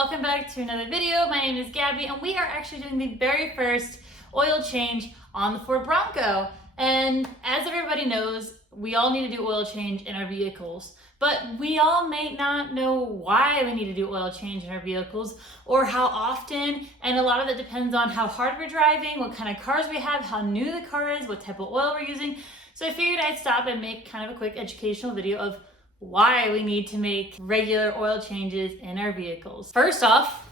welcome back to another video. My name is Gabby and we are actually doing the very first oil change on the Ford Bronco. And as everybody knows, we all need to do oil change in our vehicles, but we all may not know why we need to do oil change in our vehicles or how often, and a lot of it depends on how hard we're driving, what kind of cars we have, how new the car is, what type of oil we're using. So I figured I'd stop and make kind of a quick educational video of why we need to make regular oil changes in our vehicles. First off,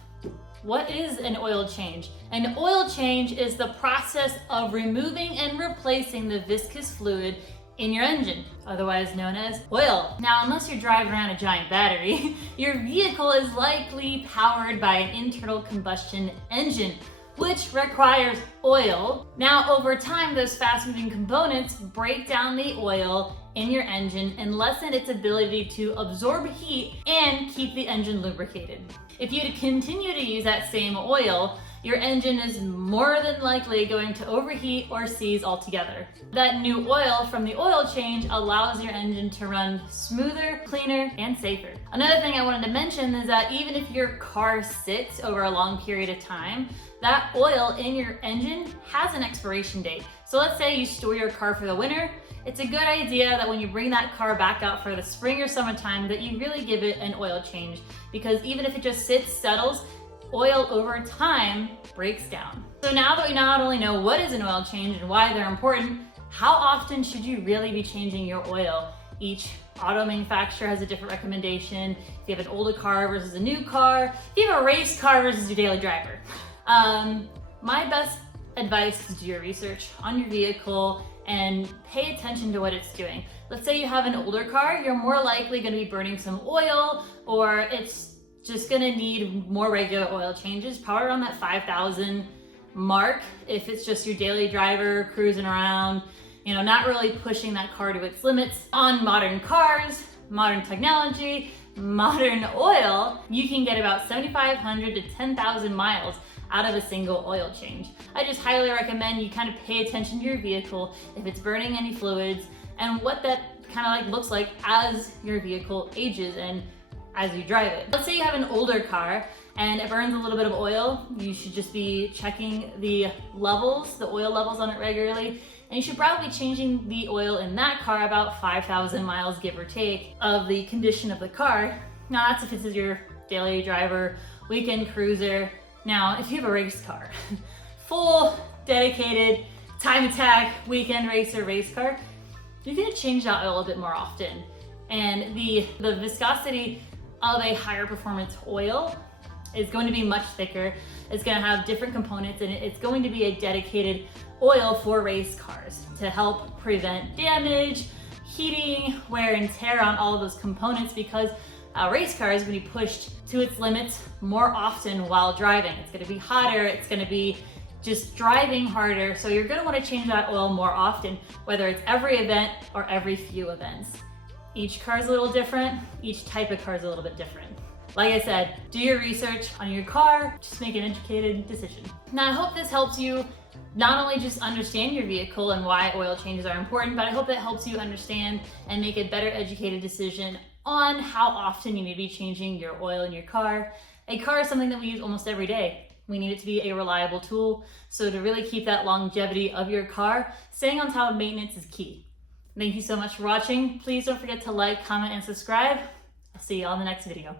what is an oil change? An oil change is the process of removing and replacing the viscous fluid in your engine, otherwise known as oil. Now, unless you're driving around a giant battery, your vehicle is likely powered by an internal combustion engine, which requires oil. Now, over time, those fast-moving components break down the oil in your engine and lessen its ability to absorb heat and keep the engine lubricated. If you continue to use that same oil, your engine is more than likely going to overheat or seize altogether. That new oil from the oil change allows your engine to run smoother, cleaner, and safer. Another thing I wanted to mention is that even if your car sits over a long period of time, that oil in your engine has an expiration date. So let's say you store your car for the winter. It's a good idea that when you bring that car back out for the spring or summertime that you really give it an oil change, because even if it just sits, settles, oil over time breaks down. So now that we not only know what is an oil change and why they're important, how often should you really be changing your oil? Each auto manufacturer has a different recommendation. If you have an older car versus a new car, if you have a race car versus your daily driver. My best advice is do your research on your vehicle and pay attention to what it's doing. Let's say you have an older car, you're more likely gonna be burning some oil, or it's just gonna need more regular oil changes, probably around that 5,000 mark. If it's just your daily driver cruising around, you know, not really pushing that car to its limits. On modern cars, modern technology, modern oil, you can get about 7,500 to 10,000 miles out of a single oil change. I just highly recommend you kind of pay attention to your vehicle, if it's burning any fluids, and what that kind of like looks like as your vehicle ages and as you drive it. Let's say you have an older car and it burns a little bit of oil. You should just be checking the levels, the oil levels on it regularly. And you should probably be changing the oil in that car about 5,000 miles, give or take, of the condition of the car. Now that's if this is your daily driver, weekend cruiser. Now, if you have a race car, full, dedicated, time attack, weekend racer race car, you're gonna change that oil a bit more often. And the viscosity of a higher performance oil is going to be much thicker. It's gonna have different components and it's going to be a dedicated oil for race cars to help prevent damage, heating, wear and tear on all of those components, because a race car is going to be pushed to its limits more often while driving. It's going to be hotter, it's going to be just driving harder, so you're going to want to change that oil more often, whether it's every event or every few events. Each car is a little different, each type of car is a little bit different. Like I said, do your research on your car, just make an educated decision. Now I hope this helps you not only just understand your vehicle and why oil changes are important, but I hope it helps you understand and make a better educated decision on how often you need to be changing your oil in your car. A car is something that we use almost every day. We need it to be a reliable tool. So to really keep that longevity of your car, staying on top of maintenance is key. Thank you so much for watching. Please don't forget to like, comment, and subscribe. I'll see you on the next video.